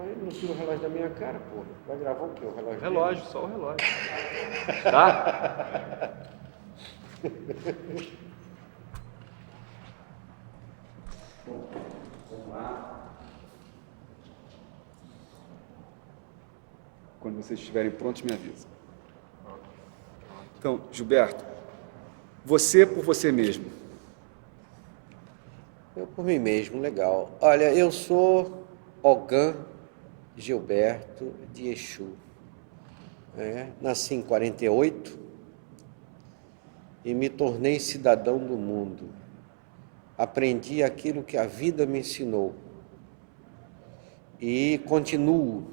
Mas não tira o relógio da minha cara, pô. Vai gravar o quê? O relógio? Relógio, só o relógio. Tá? Vamos lá. Quando vocês estiverem prontos, me avisam. Então, Gilberto, você por você mesmo. Eu por mim mesmo, legal. Olha, eu sou Ogan Gilberto de Exu. Nasci em 48 e me tornei cidadão do mundo. Aprendi aquilo que a vida me ensinou e continuo,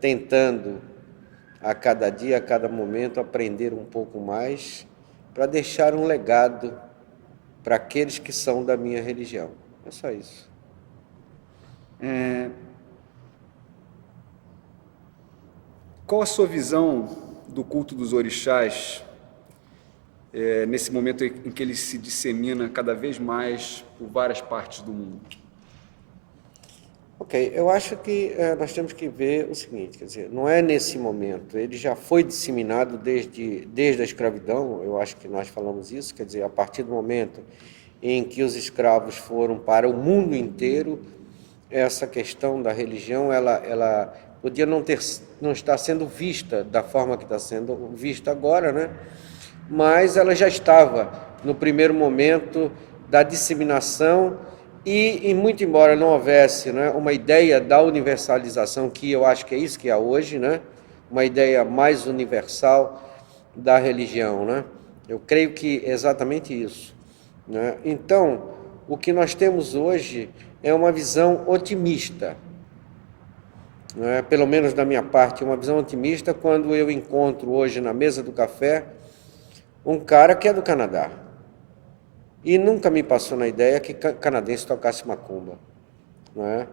tentando a cada dia, a cada momento, aprender um pouco mais para deixar um legado para aqueles que são da minha religião. É só isso. Qual a sua visão do culto dos orixás nesse momento em que ele se dissemina cada vez mais por várias partes do mundo? Ok, eu acho que nós temos que ver o seguinte, quer dizer, não é nesse momento, ele já foi disseminado desde a escravidão, eu acho que nós falamos isso, quer dizer, a partir do momento em que os escravos foram para o mundo inteiro, essa questão da religião, ela podia não estar sendo vista da forma que está sendo vista agora, né? Mas ela já estava no primeiro momento da disseminação e muito embora não houvesse, né, uma ideia da universalização, que eu acho que é isso que há hoje, né? Uma ideia mais universal da religião, né? Eu creio que é exatamente isso, né? Então, o que nós temos hoje é uma visão otimista, né? Pelo menos da minha parte, uma visão otimista quando eu encontro hoje na mesa do café um cara que é do Canadá. E nunca me passou na ideia que canadense tocasse macumba, não é?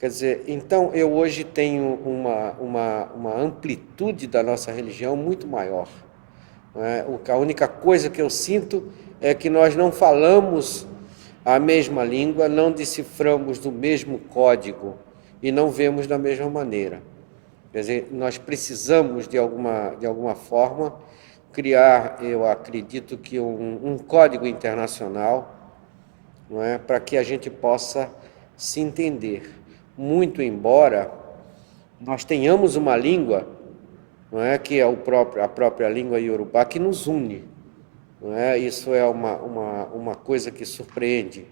Quer dizer, então eu hoje tenho uma amplitude da nossa religião muito maior, não é? A única coisa que eu sinto é que nós não falamos a mesma língua, não deciframos do mesmo código e não vemos da mesma maneira. Quer dizer, nós precisamos de alguma forma criar, eu acredito que um código internacional, não é, para que a gente possa se entender. Muito embora nós tenhamos uma língua, não é, que é a própria língua iorubá que nos une, não é? Isso é uma coisa que surpreende,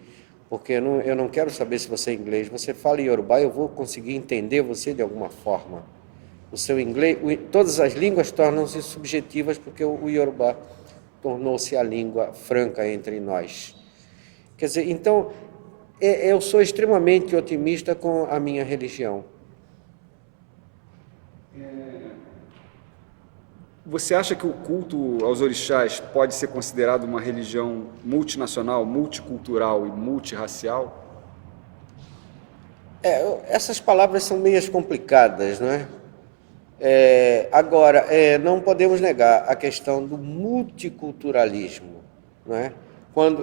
porque eu não quero saber se você é inglês, você fala iorubá, eu vou conseguir entender você de alguma forma. O seu inglês, todas as línguas tornam-se subjetivas porque o iorubá tornou-se a língua franca entre nós. Quer dizer, então, eu sou extremamente otimista com a minha religião. Você acha que o culto aos orixás pode ser considerado uma religião multinacional, multicultural e multirracial? Essas palavras são meias complicadas, não é? Agora, não podemos negar a questão do multiculturalismo, não é?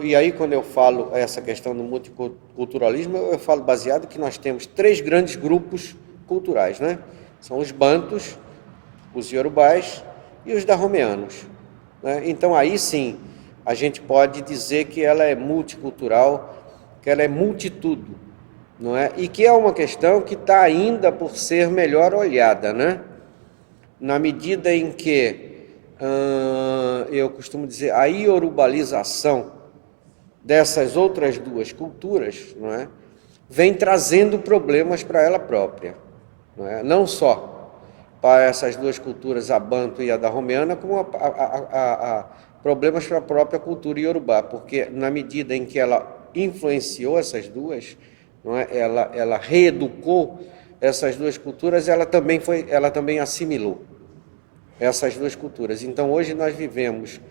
E aí, quando eu falo essa questão do multiculturalismo, eu falo baseado que nós temos 3 grandes grupos culturais, né? São os bantus, os iorubás e os dahomeanos, né? Então, aí sim, a gente pode dizer que ela é multicultural, que ela é multitudo, não é? E que é uma questão que está ainda por ser melhor olhada, né? Na medida em que, eu costumo dizer, a iorubalização dessas outras 2 culturas, não é, vem trazendo problemas para ela própria, não é? Não só para essas 2 culturas, a banto e a dahomeana, como problemas para a própria cultura iorubá, porque na medida em que ela influenciou essas 2, não é, ela reeducou essas 2 culturas, ela também assimilou essas 2 culturas. Então, hoje nós vivemos,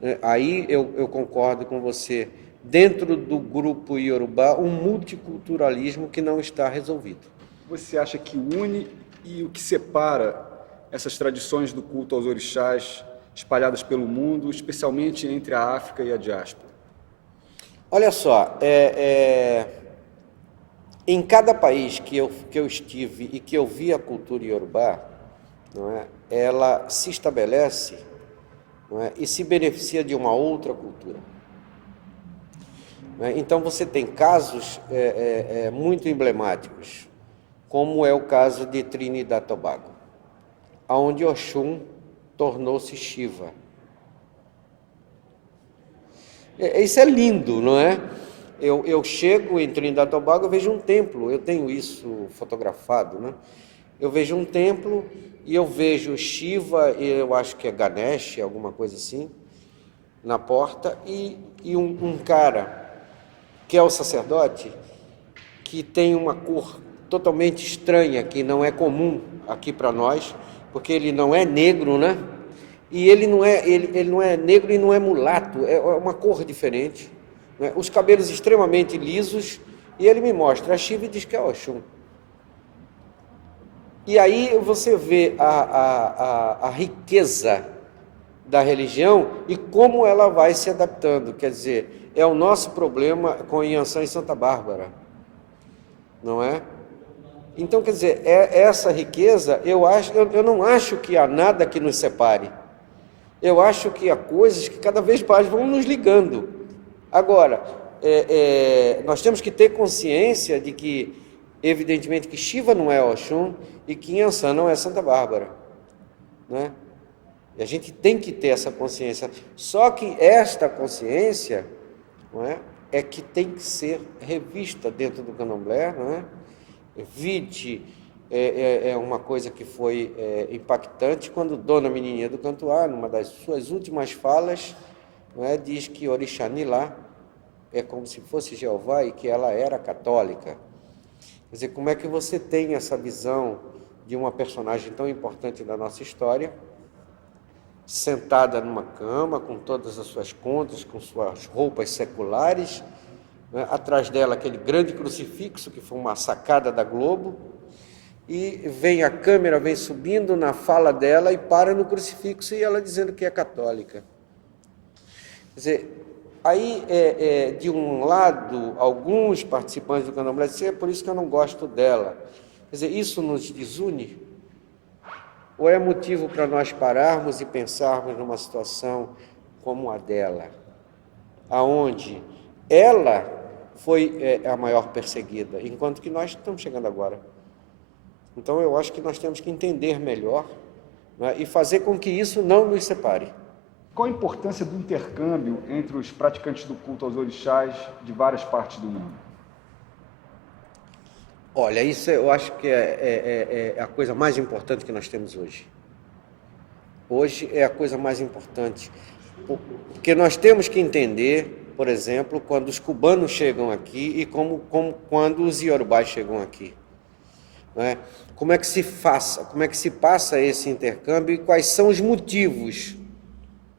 né, aí eu concordo com você, dentro do grupo iorubá, um multiculturalismo que não está resolvido. Você acha que une e o que separa essas tradições do culto aos orixás espalhadas pelo mundo, especialmente entre a África e a diáspora? Olha só, Em cada país que eu estive e que eu vi a cultura iorubá, não é, ela se estabelece, não é, e se beneficia de uma outra cultura. Não é? Então você tem casos muito emblemáticos, como é o caso de Trinidad e Tobago, onde Oxum tornou-se Shiva. Isso é lindo, não é? Eu chego em Trinidad e Tobago, eu vejo um templo, eu tenho isso fotografado, né? Eu vejo um templo e eu vejo Shiva, eu acho que é Ganesh, alguma coisa assim, na porta, e um cara, que é o sacerdote, que tem uma cor totalmente estranha, que não é comum aqui para nós, porque ele não é negro, né? E ele não é negro e não é mulato, é uma cor diferente, né? Os cabelos extremamente lisos, e ele me mostra a Shiva e diz que é Oxum. E aí você vê a riqueza da religião e como ela vai se adaptando. Quer dizer, é o nosso problema com Inhansã e Santa Bárbara, não é? Então, quer dizer, essa riqueza, eu não acho que há nada que nos separe. Eu acho que há coisas que cada vez mais vão nos ligando. Agora, nós temos que ter consciência de que, evidentemente, que Shiva não é Oxum e que Inhansã não é Santa Bárbara, né? E a gente tem que ter essa consciência. Só que esta consciência, não é que tem que ser revista dentro do candomblé, não é? Vide é uma coisa que foi impactante quando Dona Menininha do Cantuá, numa das suas últimas falas, não é, diz que Orixá Nilá é como se fosse Jeová e que ela era católica. Quer dizer, como é que você tem essa visão de uma personagem tão importante da nossa história, sentada numa cama, com todas as suas contas, com suas roupas seculares, né? Atrás dela aquele grande crucifixo, que foi uma sacada da Globo, e vem a câmera, vem subindo na fala dela e para no crucifixo, e ela dizendo que é católica. Quer dizer, aí, de um lado, alguns participantes do candomblé dizem, é por isso que eu não gosto dela. Quer dizer, isso nos desune? Ou é motivo para nós pararmos e pensarmos numa situação como a dela, aonde ela foi a maior perseguida, enquanto que nós estamos chegando agora. Então, eu acho que nós temos que entender melhor, né, e fazer com que isso não nos separe. Qual a importância do intercâmbio entre os praticantes do culto aos orixás de várias partes do mundo? Olha, isso eu acho que é a coisa mais importante que nós temos hoje. Hoje é a coisa mais importante, porque nós temos que entender, por exemplo, quando os cubanos chegam aqui e como quando os iorubás chegam aqui, não é? Como é que se passa esse intercâmbio e quais são os motivos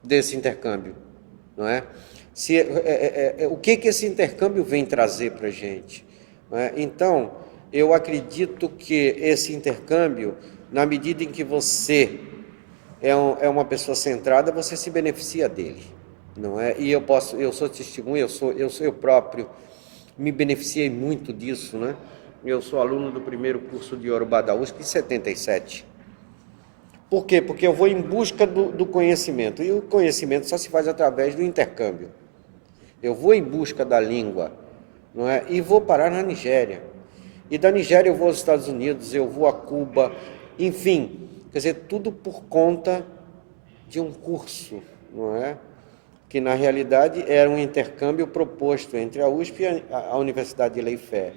desse intercâmbio, não é? O que esse intercâmbio vem trazer para a gente, não é? Então, eu acredito que esse intercâmbio, na medida em que você é uma pessoa centrada, você se beneficia dele, não é? E eu sou testemunha, eu próprio me beneficiei muito disso, né? Eu sou aluno do primeiro curso de Iorubá da USP em 77. Por quê? Porque eu vou em busca do conhecimento, e o conhecimento só se faz através do intercâmbio. Eu vou em busca da língua, não é? E vou parar na Nigéria. E da Nigéria eu vou aos Estados Unidos, eu vou a Cuba, enfim, quer dizer, tudo por conta de um curso, não é? Que na realidade era um intercâmbio proposto entre a USP e a Universidade de Lei e Fé.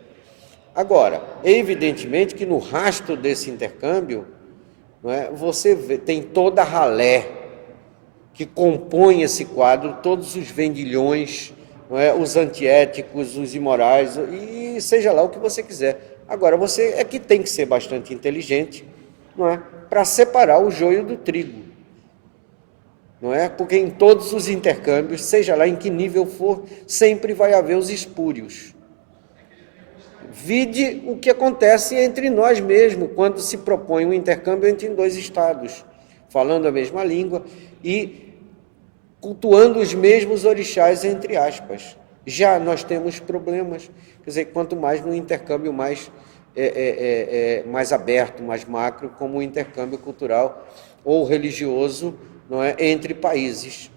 Agora, evidentemente que no rastro desse intercâmbio, não é, você tem toda a ralé que compõe esse quadro, todos os vendilhões, não é, os antiéticos, os imorais, e seja lá o que você quiser. Agora, você é que tem que ser bastante inteligente, não é, para separar o joio do trigo, não é? Porque em todos os intercâmbios, seja lá em que nível for, sempre vai haver os espúrios. Vide o que acontece entre nós mesmos, quando se propõe um intercâmbio entre dois estados, falando a mesma língua e cultuando os mesmos orixás, entre aspas. Já nós temos problemas, quer dizer, quanto mais no intercâmbio mais aberto, mais macro, como o intercâmbio cultural ou religioso, não é, entre países,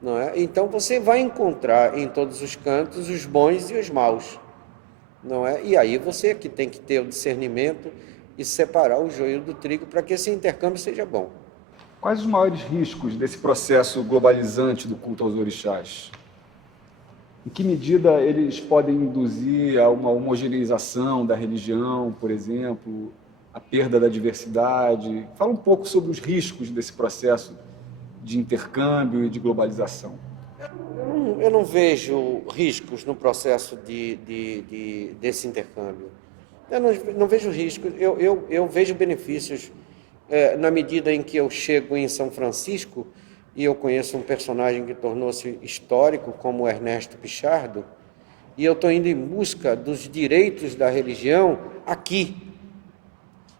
não é? Então você vai encontrar em todos os cantos os bons e os maus, não é? E aí você que tem que ter o discernimento e separar o joio do trigo para que esse intercâmbio seja bom. Quais os maiores riscos desse processo globalizante do culto aos orixás? Em que medida eles podem induzir a uma homogeneização da religião, por exemplo, a perda da diversidade? Fala um pouco sobre os riscos desse processo de intercâmbio e de globalização. Eu não vejo riscos no processo desse intercâmbio. Eu não vejo riscos, eu vejo benefícios na medida em que eu chego em São Francisco e eu conheço um personagem que tornou-se histórico, como Ernesto Pichardo, e eu estou indo em busca dos direitos da religião aqui.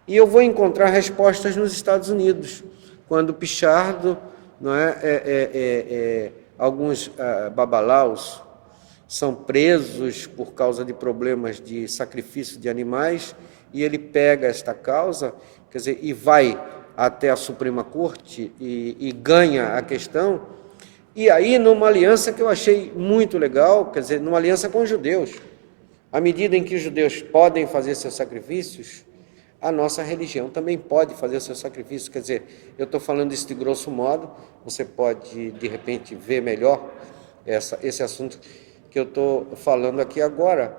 E eu vou encontrar respostas nos Estados Unidos, quando Pichardo, não alguns babalaus são presos por causa de problemas de sacrifício de animais, e ele pega esta causa, quer dizer, e vai até a Suprema Corte e ganha a questão, e aí numa aliança que eu achei muito legal, quer dizer, numa aliança com os judeus. À medida em que os judeus podem fazer seus sacrifícios, a nossa religião também pode fazer seus sacrifícios. Quer dizer, eu estou falando isso de grosso modo, você pode, de repente, ver melhor esse assunto que eu estou falando aqui agora,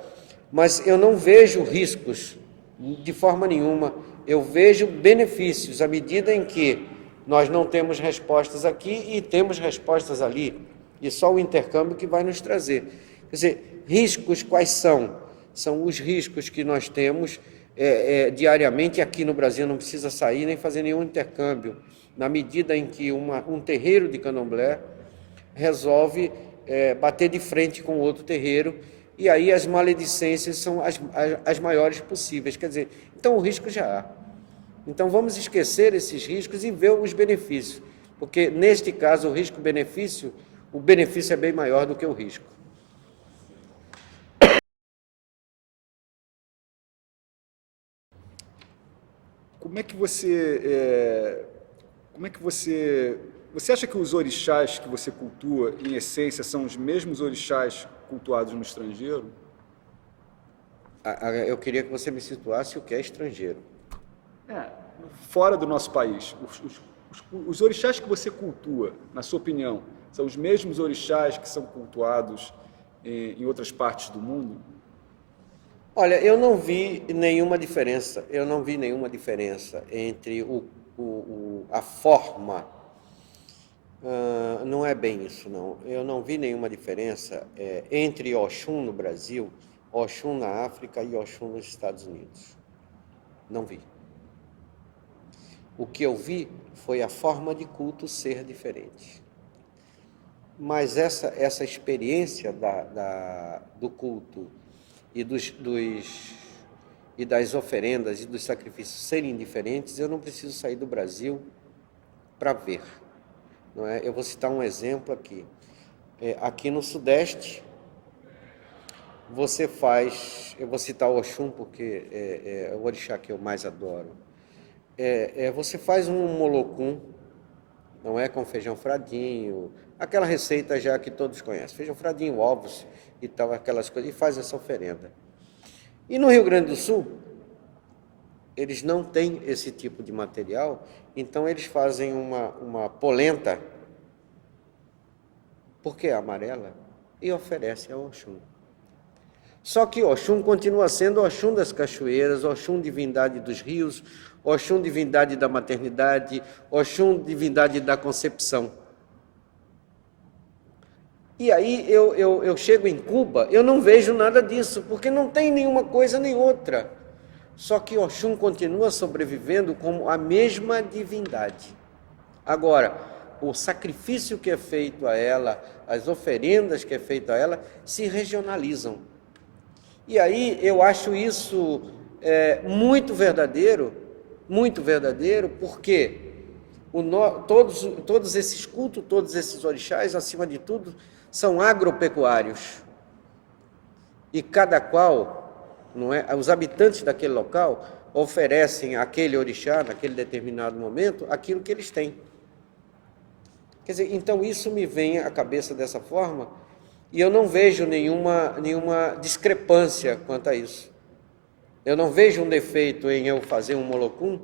mas eu não vejo riscos de forma nenhuma, eu vejo benefícios à medida em que nós não temos respostas aqui e temos respostas ali, e só o intercâmbio que vai nos trazer. Quer dizer, riscos quais são? São os riscos que nós temos diariamente aqui no Brasil, não precisa sair nem fazer nenhum intercâmbio, na medida em que um terreiro de candomblé resolve bater de frente com outro terreiro, e aí as maledicências são as maiores possíveis. Quer dizer, então o risco já há. Então vamos esquecer esses riscos e ver os benefícios, porque neste caso o risco-benefício, o benefício é bem maior do que o risco. Como é que você acha que os orixás que você cultua, em essência, são os mesmos orixás cultuados no estrangeiro? Eu queria que você me situasse o que é estrangeiro. Fora do nosso país. Os orixás que você cultua, na sua opinião, são os mesmos orixás que são cultuados em outras partes do mundo? Olha, eu não vi nenhuma diferença. Eu não vi nenhuma diferença entre a forma. Não é bem isso, não. Eu não vi nenhuma diferença entre Oxum no Brasil, Oxum na África e Oxum nos Estados Unidos. Não vi. O que eu vi foi a forma de culto ser diferente. Mas essa experiência do culto e das oferendas e dos sacrifícios serem diferentes, eu não preciso sair do Brasil para ver. Não é? Eu vou citar um exemplo aqui. Aqui no Sudeste, você faz... Eu vou citar o Oxum porque é o orixá que eu mais adoro. Você faz um molocum, não é, com feijão fradinho, aquela receita já que todos conhecem, feijão fradinho, ovos e tal, aquelas coisas, e faz essa oferenda. E no Rio Grande do Sul, eles não têm esse tipo de material, então eles fazem uma polenta, porque é amarela, e oferecem ao Oxum. Só que Oxum continua sendo Oxum das cachoeiras, Oxum divindade dos rios, Oxum divindade da maternidade, Oxum divindade da concepção. E aí eu chego em Cuba, eu não vejo nada disso, porque não tem nenhuma coisa nem outra. Só que Oxum continua sobrevivendo como a mesma divindade. Agora, o sacrifício que é feito a ela, as oferendas que é feito a ela, se regionalizam. E aí eu acho isso muito verdadeiro, porque todos esses cultos, todos esses orixás, acima de tudo, são agropecuários. e cada qual, não é, os habitantes daquele local oferecem àquele orixá, naquele determinado momento, aquilo que eles têm. Quer dizer, então isso me vem à cabeça dessa forma, e eu não vejo nenhuma discrepância quanto a isso. Eu não vejo um defeito em eu fazer um molocum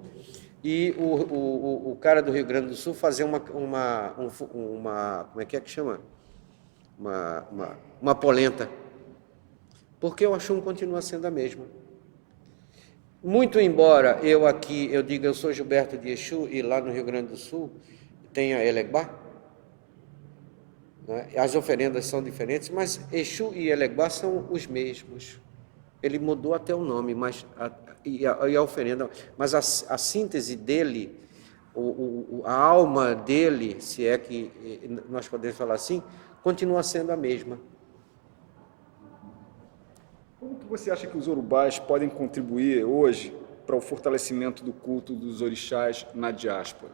e o cara do Rio Grande do Sul fazer como é que chama? Uma polenta. Porque o Oxum continua sendo a mesma. Muito embora eu diga eu sou Gilberto de Exu e lá no Rio Grande do Sul tenha Elegbá, né? As oferendas são diferentes, mas Exu e Elegbá são os mesmos. Ele mudou até o nome, mas a oferenda, mas a síntese dele, a alma dele, se é que nós podemos falar assim, continua sendo a mesma. Como que você acha que os orubás podem contribuir hoje para o fortalecimento do culto dos orixás na diáspora?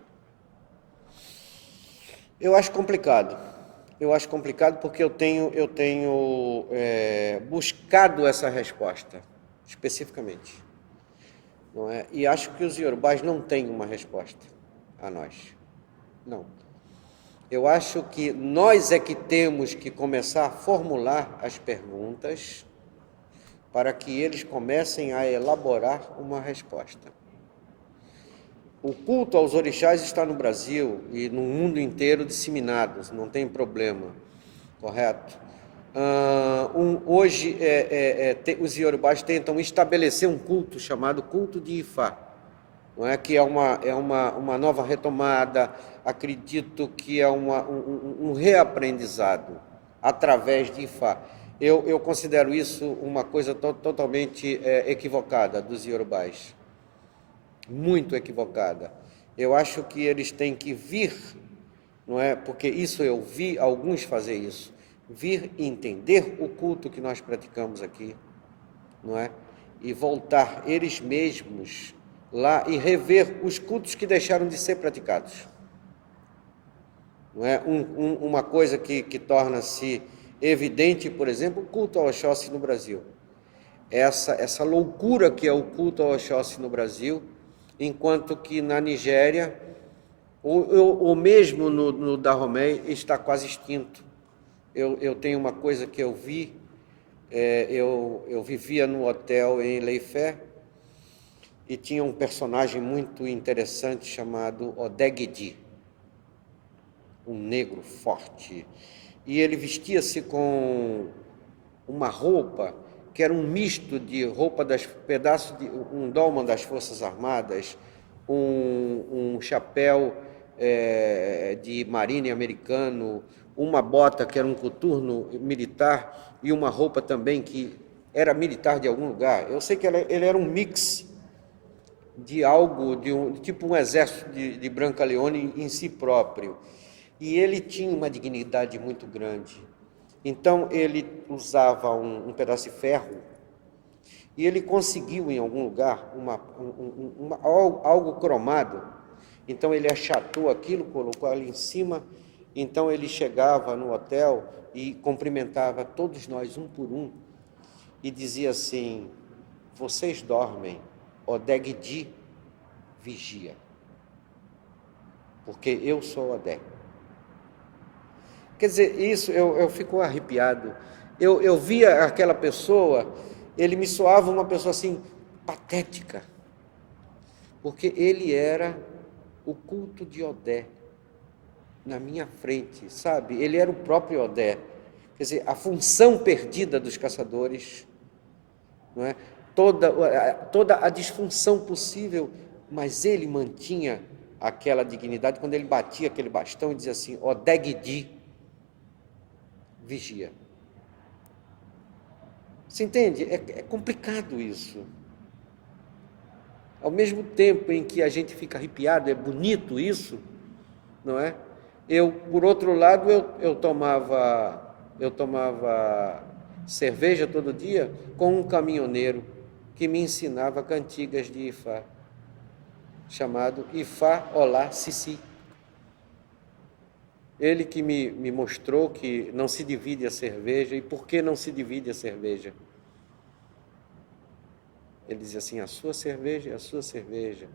Eu acho complicado. Eu acho complicado porque eu tenho buscado essa resposta, especificamente. Não é? E acho que os iorubás não têm uma resposta a nós. Não. Eu acho que nós é que temos que começar a formular as perguntas para que eles comecem a elaborar uma resposta. O culto aos orixás está no Brasil e no mundo inteiro disseminados, não tem problema, correto? Hoje, os iorubás tentam estabelecer um culto chamado culto de Ifá, não é? Que é uma nova retomada, acredito que é um reaprendizado através de Ifá. Eu considero isso uma coisa totalmente equivocada dos iorubás. Muito equivocada. Eu acho que eles têm que vir, não é? Porque isso eu vi alguns fazer isso, vir entender o culto que nós praticamos aqui, não é? E voltar eles mesmos lá e rever os cultos que deixaram de ser praticados. Não é? Uma coisa que torna-se evidente, por exemplo, o culto ao Oxóssi no Brasil. Essa loucura que é o culto ao Oxóssi no Brasil, enquanto que na Nigéria, ou mesmo no Dahomey, está quase extinto. Eu tenho uma coisa que eu vi, eu vivia no hotel em Leifé, e tinha um personagem muito interessante chamado Odegedi, um negro forte, e ele vestia-se com uma roupa que era um misto de roupa pedaços de um dolman das Forças Armadas, um chapéu de marine americano, uma bota que era um coturno militar e uma roupa também que era militar de algum lugar. Eu sei que ele era um mix de algo, tipo um exército de Brancaleone em si próprio. E ele tinha uma dignidade muito grande. Então, ele usava um pedaço de ferro e ele conseguiu, em algum lugar, algo cromado. Então, ele achatou aquilo, colocou ali em cima. Então, ele chegava no hotel e cumprimentava todos nós, um por um, e dizia assim: vocês dormem, Odegdi vigia, porque eu sou Odé. Quer dizer, isso eu fico arrepiado. Eu via aquela pessoa, ele me soava uma pessoa assim, patética, porque ele era o culto de Odé na minha frente, sabe? Ele era o próprio Odé. Quer dizer, a função perdida dos caçadores, não é? Toda a disfunção possível, mas ele mantinha aquela dignidade quando ele batia aquele bastão e dizia assim: Odegdi vigia. Você entende? É complicado isso. Ao mesmo tempo em que a gente fica arrepiado, é bonito isso, não é? Por outro lado, eu tomava cerveja todo dia com um caminhoneiro que me ensinava cantigas de Ifá, chamado Ifá Olá Sissi. Ele que me mostrou que não se divide a cerveja. E por que não se divide a cerveja? Ele dizia assim, a sua cerveja é a sua cerveja,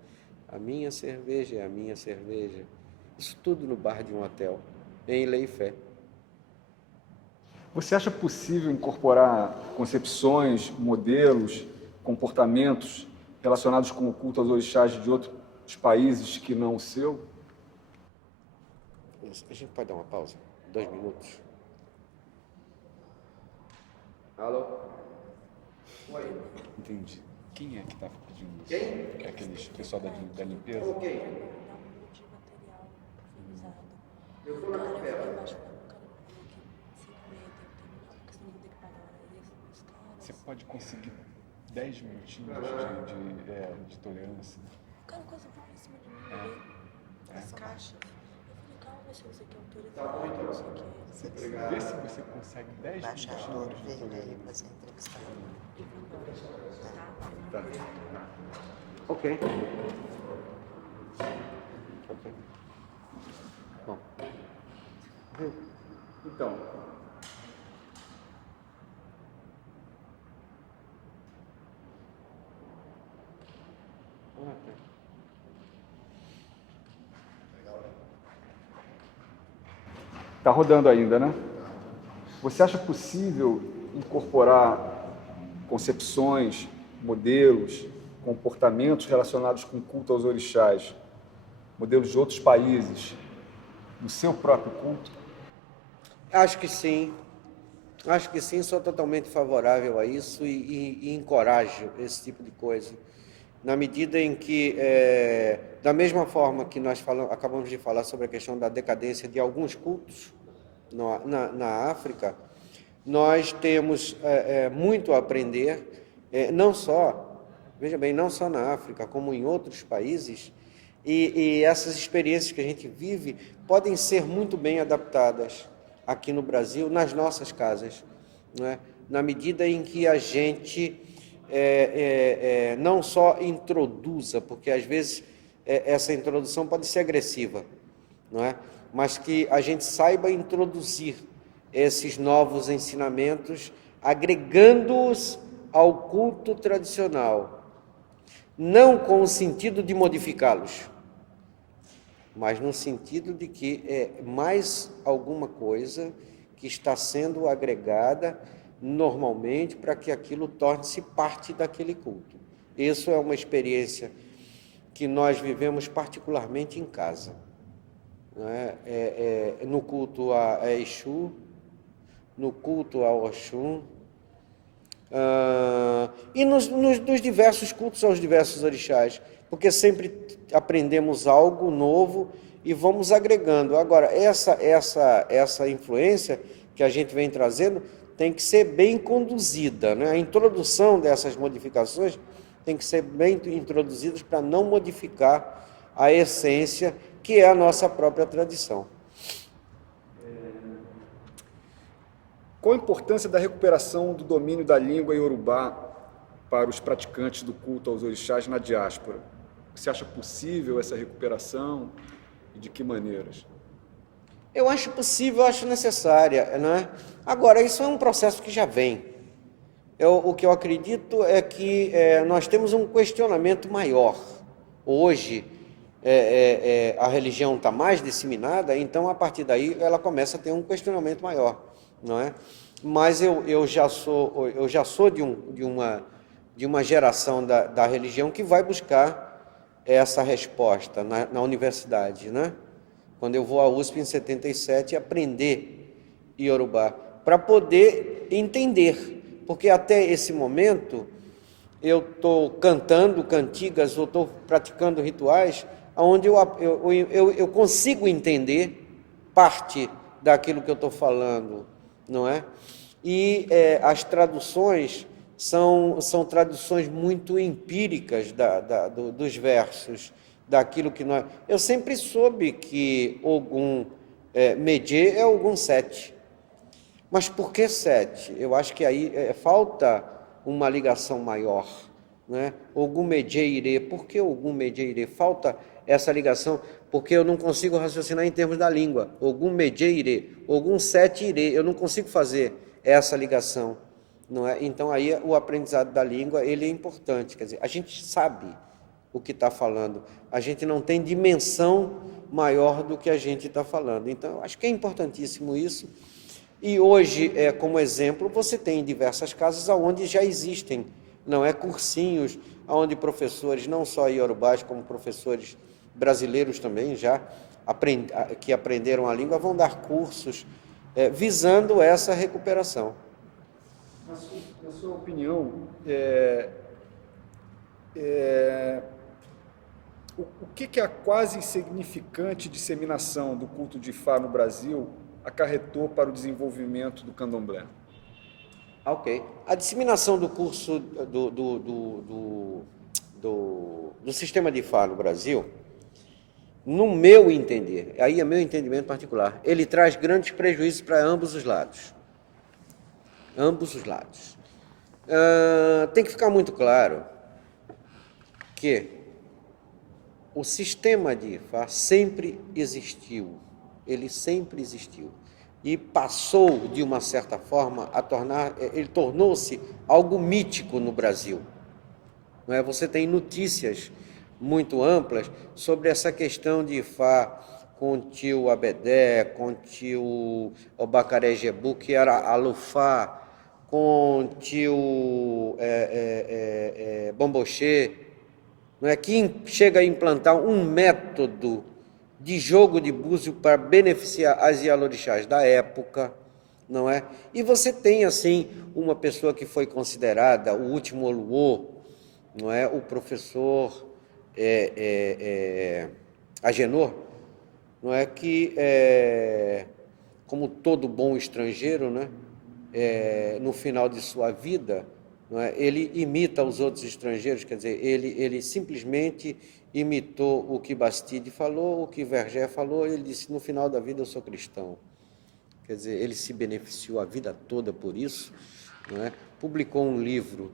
a minha cerveja é a minha cerveja. Isso tudo no bar de um hotel, em Lei e Fé. Você acha possível incorporar concepções, modelos, comportamentos relacionados com o culto aos orixás de outros países que não o seu? A gente pode dar uma pausa? 2 minutos. Alô? Oi. Entendi. Quem é que está pedindo isso? Quem? É aqueles pessoal da limpeza? Ok. Eu vou na capela. Você pode conseguir 10 minutinhos de tolerância? O cara coisa pouquíssima de mim, as caixas. Eu falei, calma, vai ser você que autorizado, não sei o que. Vê se você consegue 10 Baixa a minutinhos de verde aí tolerância. para ser entrevistado. Tá. Ok. Ok. Bom. Então, tá rodando ainda, né? Você acha possível incorporar concepções, modelos, comportamentos relacionados com o culto aos orixás, modelos de outros países, no seu próprio culto? Acho que sim. Acho que sim, sou totalmente favorável a isso e encorajo esse tipo de coisa. Na medida em que, da mesma forma que nós acabamos de falar sobre a questão da decadência de alguns cultos na África, nós temos muito a aprender, não só, veja bem, não só na África, como em outros países, e essas experiências que a gente vive podem ser muito bem adaptadas aqui no Brasil, nas nossas casas, não é? Na medida em que a gente não só introduza, porque às vezes essa introdução pode ser agressiva, não é? Mas que a gente saiba introduzir esses novos ensinamentos, agregando-os ao culto tradicional, não com o sentido de modificá-los, mas no sentido de que é mais alguma coisa que está sendo agregada normalmente para que aquilo torne-se parte daquele culto. Isso é uma experiência que nós vivemos particularmente em casa, não é? No culto a Exu, no culto ao Oxum, e nos diversos cultos aos diversos orixás, porque sempre aprendemos algo novo e vamos agregando. Agora, essa influência que a gente vem trazendo tem que ser bem conduzida, né? A introdução dessas modificações tem que ser bem introduzidas para não modificar a essência que é a nossa própria tradição. Qual a importância da recuperação do domínio da língua iorubá para os praticantes do culto aos orixás na diáspora? Você acha possível essa recuperação e de que maneiras? Eu acho possível, eu acho necessária, né? Agora, isso é um processo que já vem. O que eu acredito é que nós temos um questionamento maior. Hoje, a religião está mais disseminada, então, a partir daí, ela começa a ter um questionamento maior, não é? Mas eu já sou de uma geração da religião que vai buscar essa resposta na universidade, né? Quando eu vou à USP em 77, aprender Iorubá, para poder entender, porque até esse momento eu estou cantando cantigas, ou estou praticando rituais, onde eu consigo entender parte daquilo que eu estou falando, não é? E as traduções são traduções muito empíricas dos versos, daquilo que nós... Eu sempre soube que Ogum Medjay é Ogum 7. Mas por que 7? Eu acho que aí falta uma ligação maior, né? Ogum Medjay Irê. Por que Ogum Medjay Irê? Falta essa ligação, porque eu não consigo raciocinar em termos da língua. Ogum Medjay Irê, Ogum 7 Irê. Eu não consigo fazer essa ligação, não é? Então, aí o aprendizado da língua ele é importante, quer dizer, a gente sabe o que está falando, a gente não tem dimensão maior do que a gente está falando. Então, eu acho que é importantíssimo isso. E hoje, como exemplo, você tem diversas casas onde já existem, não é, cursinhos, onde professores, não só iorubás, como professores brasileiros também, que aprenderam a língua, vão dar cursos visando essa recuperação. Na sua opinião, o que a quase insignificante disseminação do culto de Ifá no Brasil acarretou para o desenvolvimento do candomblé? Ok. A disseminação do curso do sistema de Ifá no Brasil, no meu entender, aí é meu entendimento particular, ele traz grandes prejuízos para ambos os lados. Ambos os lados. Tem que ficar muito claro que o sistema de Ifá sempre existiu, ele sempre existiu, e passou, de uma certa forma, ele tornou-se algo mítico no Brasil. Não é? Você tem notícias muito amplas sobre essa questão de Ifá com o tio Abedé, com o tio Obacaré Jebu, que era Alufá, com o tio Bombochê, não é? Que chega a implantar um método de jogo de búzio para beneficiar as Ialorixás da época, não é? E você tem, assim, uma pessoa que foi considerada o último Oluô, não é? O professor Agenor, não é? Que, como todo bom estrangeiro, né? No final de sua vida, não é? Ele imita os outros estrangeiros, quer dizer, ele simplesmente imitou o que Bastide falou, o que Vergé falou, ele disse, no final da vida eu sou cristão. Quer dizer, ele se beneficiou a vida toda por isso, não é? Publicou um livro,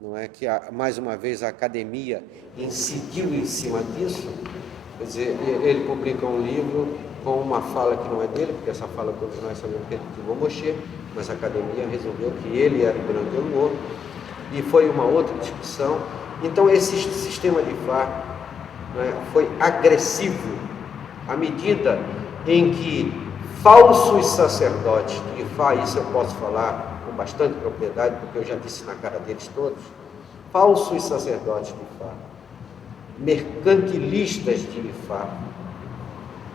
não é, que mais uma vez a academia incidiu em cima disso, quer dizer, ele publica um livro com uma fala que não é dele, porque essa fala todos nós sabemos que é de Bombochê, mas a academia resolveu que ele era o grande Oluô, e foi uma outra discussão. Então, esse sistema de Ifá, né, foi agressivo à medida em que falsos sacerdotes de Ifá, isso eu posso falar com bastante propriedade, porque eu já disse na cara deles todos, falsos sacerdotes de Ifá, mercantilistas de Ifá,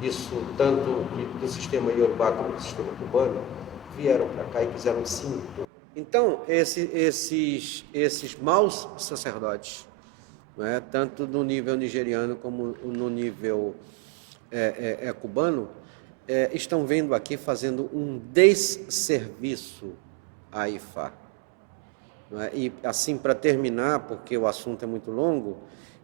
isso tanto do sistema iorubá como do sistema cubano, vieram para cá e quiseram se impor. Então, esses maus sacerdotes, né, tanto no nível nigeriano como no nível cubano, estão vendo aqui fazendo um desserviço à Ifá. Né? E assim, para terminar, porque o assunto é muito longo,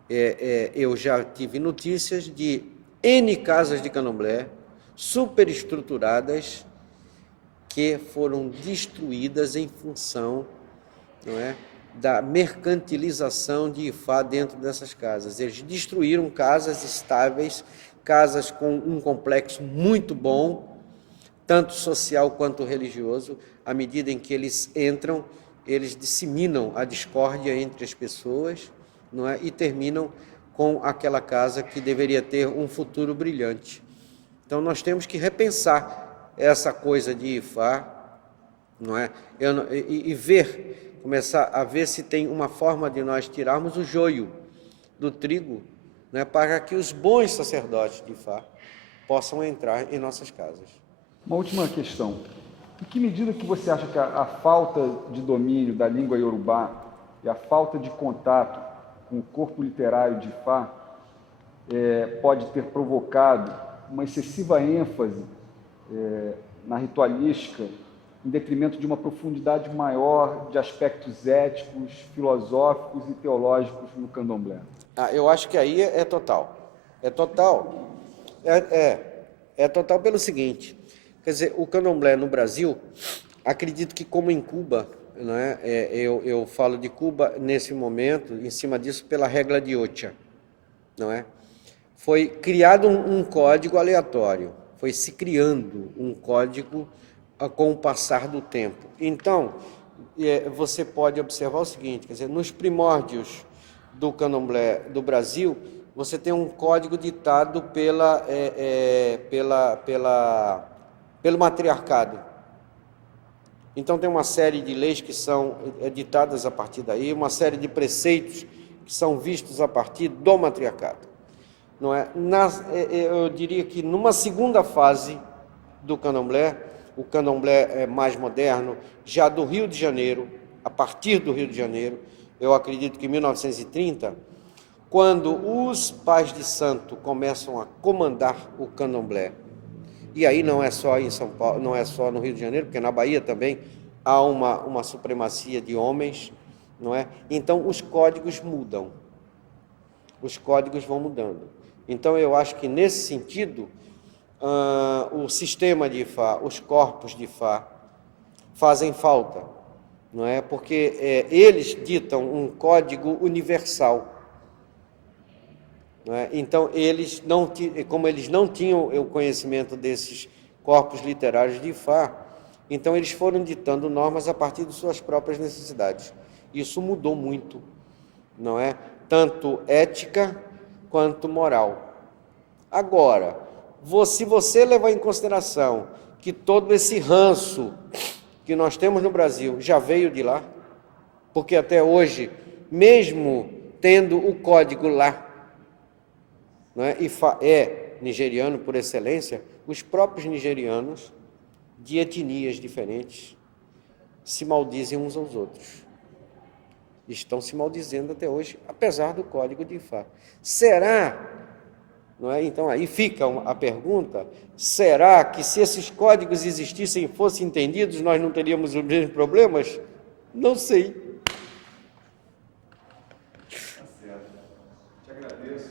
eu já tive notícias de N casas de candomblé superestruturadas que foram destruídas em função, não é, da mercantilização de Ifá dentro dessas casas. Eles destruíram casas estáveis, casas com um complexo muito bom, tanto social quanto religioso. À medida em que eles entram, eles disseminam a discórdia entre as pessoas, não é, e terminam com aquela casa que deveria ter um futuro brilhante. Então, nós temos que repensar essa coisa de Ifá, não é? Começar a ver se tem uma forma de nós tirarmos o joio do trigo, né, para que os bons sacerdotes de Ifá possam entrar em nossas casas. Uma última questão. Em que medida que você acha que a falta de domínio da língua iorubá e a falta de contato com o corpo literário de Ifá pode ter provocado uma excessiva ênfase na ritualística, em detrimento de uma profundidade maior de aspectos éticos, filosóficos e teológicos no candomblé? Eu acho que aí é total. É total. É total pelo seguinte, quer dizer, o candomblé no Brasil, acredito que como em Cuba, né, eu falo de Cuba nesse momento, em cima disso, pela regra de Ocha, não é? Foi criado um código aleatório, foi se criando um código com o passar do tempo. Então, você pode observar o seguinte, quer dizer, nos primórdios do candomblé do Brasil, você tem um código ditado pelo matriarcado. Então tem uma série de leis que são ditadas a partir daí, uma série de preceitos que são vistos a partir do matriarcado. Não é? Eu diria que numa segunda fase do candomblé, o candomblé mais moderno, já do Rio de Janeiro, a partir do Rio de Janeiro, eu acredito que em 1930, quando os pais de santo começam a comandar o candomblé, e aí não é só em São Paulo, não é só no Rio de Janeiro, porque na Bahia também há uma supremacia de homens, não é? Então os códigos mudam, os códigos vão mudando. Então eu acho que nesse sentido, o sistema de Ifá, os corpos de Ifá, fazem falta, não é? Porque eles ditam um código universal. Não é? Então, como eles não tinham o conhecimento desses corpos literários de Ifá, então eles foram ditando normas a partir de suas próprias necessidades. Isso mudou muito, não é? Tanto ética quanto moral. Agora, se você levar em consideração que todo esse ranço que nós temos no Brasil já veio de lá, porque até hoje, mesmo tendo o código lá, não é? Ifá é nigeriano por excelência, os próprios nigerianos, de etnias diferentes, se maldizem uns aos outros. Estão se maldizendo até hoje, apesar do código de Ifá. Será, não é? Então aí fica a pergunta, será que se esses códigos existissem e fossem entendidos, nós não teríamos os mesmos problemas? Não sei. Tá certo. Te agradeço.